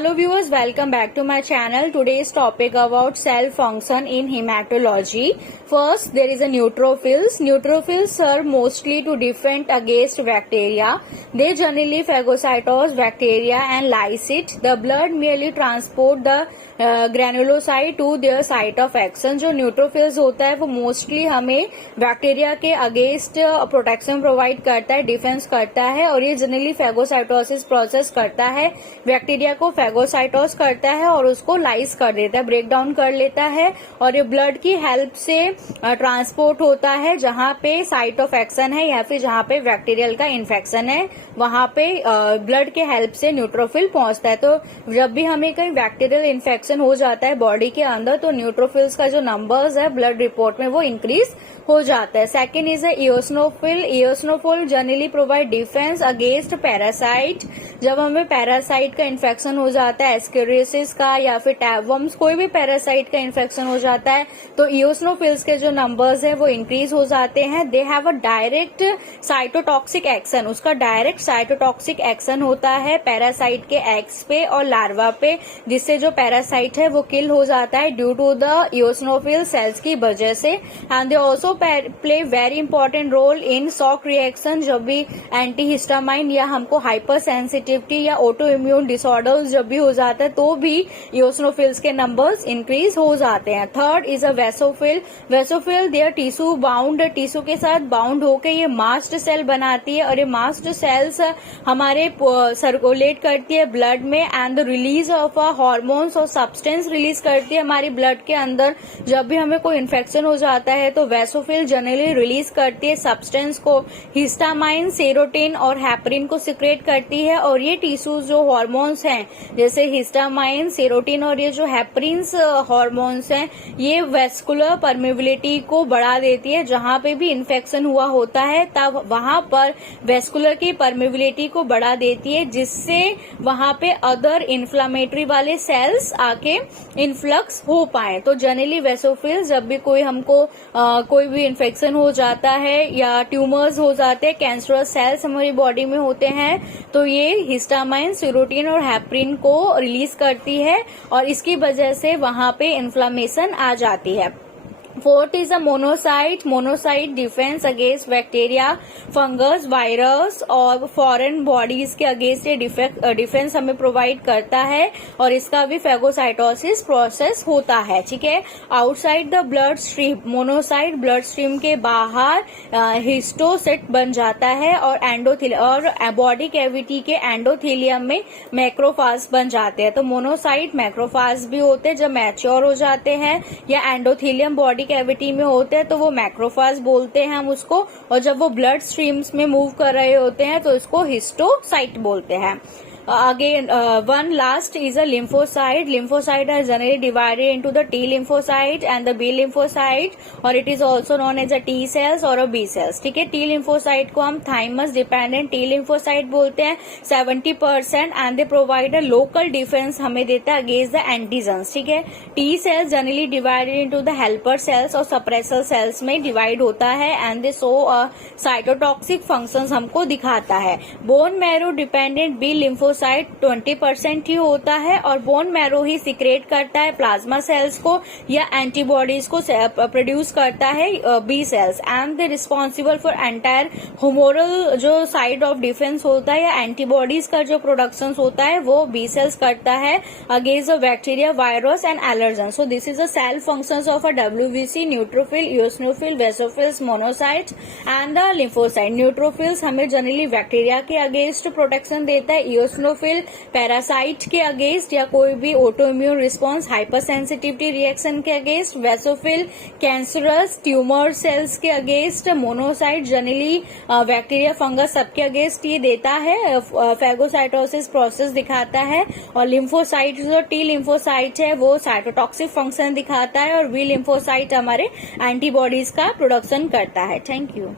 Hello viewers, welcome back to my channel. Today's topic about cell function in hematology. First, there is a neutrophils. Neutrophils serve mostly to defend against bacteria. They generally phagocytose bacteria and lyse the blood, merely transport the granulocyte to their site of action. जो neutrophils होता है वो mostly हमें bacteria के against protection provide करता है, defence करता है, और ये जनरली फैगोसाइटोसिस प्रोसेस करता है, बैक्टीरिया को फैगोसाइटोस करता है और उसको लाइस कर देता है, ब्रेक डाउन कर लेता है, और ये ब्लड की हेल्प से ट्रांसपोर्ट होता है जहां पे साइट ऑफ एक्शन है या फिर जहां पे बैक्टीरियल का इन्फेक्शन है, वहां पे ब्लड के हेल्प से न्यूट्रोफिल पहुंचता है। तो जब भी हमें कहीं बैक्टीरियल इन्फेक्शन हो जाता है बॉडी के अंदर तो न्यूट्रोफिल्स का जो नंबर्स है ब्लड रिपोर्ट में वो इंक्रीज हो जाता है। Second is eosinophil. Eosinophil generally provide defence against parasite. जब हमें पैरासाइट का इन्फेक्शन हो जाता है, एस्केरियोसिस का या फिर टैबवर्म्स, कोई भी पैरासाइट का इन्फेक्शन हो जाता है तो इओसिनोफिल्स के जो नंबर्स है वो इंक्रीज हो जाते हैं। They have a direct cytotoxic action. उसका डायरेक्ट साइटोटॉक्सिक एक्शन होता है पैरासाइट के एग्स पे और लार्वा पे, जिससे जो पैरासाइट है वो किल हो जाता है due to the eosinophil cells की वजह से। And they also play very important role in shock reaction. जब भी एंटीहिस्टामाइन या हमको हाइपर सेंसिटिविटी या ऑटो इम्यून डिसऑर्डर जब भी हो जाता है तो भी इओसिनोफिल्स के नंबर्स इंक्रीज हो जाते हैं। Third is a basophil. Basophil their tissue bound, tissue के साथ बाउंड होकर ये मास्ट सेल बनाती है और ये मास्ट सेल्स हमारे सर्कुलेट करती है ब्लड में and the release of a hormones और सब्सटेंस रिलीज करती है हमारी ब्लड के अंदर। जब भी हमें कोई इन्फेक्शन हो जाता है तो वेसोफिल जनरली रिलीज करती है सब्सटेंस को, हिस्टामाइन, सेरोटिन और हेपरिन को सिक्रेट करती है, और ये टिश्यूज जो हार्मोन्स हैं जैसे हिस्टामाइन, सेरोटिन और ये जो हेपरिन्स हार्मोन्स हैं ये वेस्कुलर परमेबिलिटी को बढ़ा देती है। जहां पे भी इन्फेक्शन हुआ होता है तब वहां पर वेस्कुलर की परमेबिलिटी को बढ़ा देती है, जिससे वहां पे अदर इन्फ्लामेटरी वाले सेल्स आके इन्फ्लक्स हो पाए। तो जनरली वेसोफिल जब भी कोई हमको कोई भी इन्फेक्शन हो जाता है या ट्यूमर्स हो जाते हैं, कैंसरस सेल्स हमारी बॉडी में होते हैं, तो ये हिस्टामाइन, सेरोटिन और हेपरिन को रिलीज करती है और इसकी वजह से वहां पे इन्फ्लामेशन आ जाती है। Fourth is a monocyte. Monocyte defence against bacteria, fungus, virus और फॉरेन बॉडीज के अगेंस्ट ये डिफेंस हमें प्रोवाइड करता है और इसका भी फैगोसाइटोसिस प्रोसेस होता है। ठीक है। Outside the blood stream, monocyte blood stream के बाहर हिस्टोसिट बन जाता है और बॉडी कैविटी के एंडोथेलियम में मैक्रोफाज बन जाते हैं। तो मोनोसाइट मैक्रोफाज भी होते हैं जब मैच्योर हो जाते हैं या एंडोथेलियम बॉडी कैविटी में होते हैं तो वो मैक्रोफाज बोलते हैं हम उसको, और जब वो ब्लड स्ट्रीम्स में मूव कर रहे होते हैं तो इसको हिस्टोसाइट बोलते हैं। Again, one last is a lymphocyte. Lymphocyte are generally divided into the T lymphocyte and the B lymphocyte, और it is also known as a T cells और a B cells. ठीक है। T lymphocyte को हम thymus dependent T lymphocyte बोलते हैं 70% and they provide a local defense हमें देता है against the antigens। ठीक है। T cells generally divided into the helper cells और suppressor cells में divide होता है and they show cytotoxic functions हमको दिखाता है। Bone marrow dependent B lymphocyte 20% ही होता है और बोन मैरो ही सिक्रेट करता है प्लाज्मा सेल्स को या एंटीबॉडीज को प्रोड्यूस करता है B cells, and they responsible for entire humoral जो साइड ऑफ डिफेंस होता है या एंटीबॉडीज का जो प्रोडक्शन होता है वो बी सेल्स करता है against bacteria, virus and allergen. So this is a cell functions of a WBC, neutrophil, eosinophil, basophils, monocyte and the lymphocyte. Neutrophils हमें जनरली बैक्टीरिया के अगेंस्ट प्रोटेक्शन देता है, इओसिनोफिल पैरासाइट के अगेंस्ट या कोई भी auto immune response, hyper sensitivity reaction के against, basophil cancerous tumour cells के against, monocyte generally bacteria, fungus सबके अगेंस्ट ये देता है, फैगोसाइटोसिस प्रोसेस दिखाता है, और लिम्फोसाइट जो टी लिम्फोसाइट है वो साइटोटॉक्सिक फंक्शन दिखाता है और बी लिम्फोसाइट हमारे एंटीबॉडीज का प्रोडक्शन करता है। Thank you.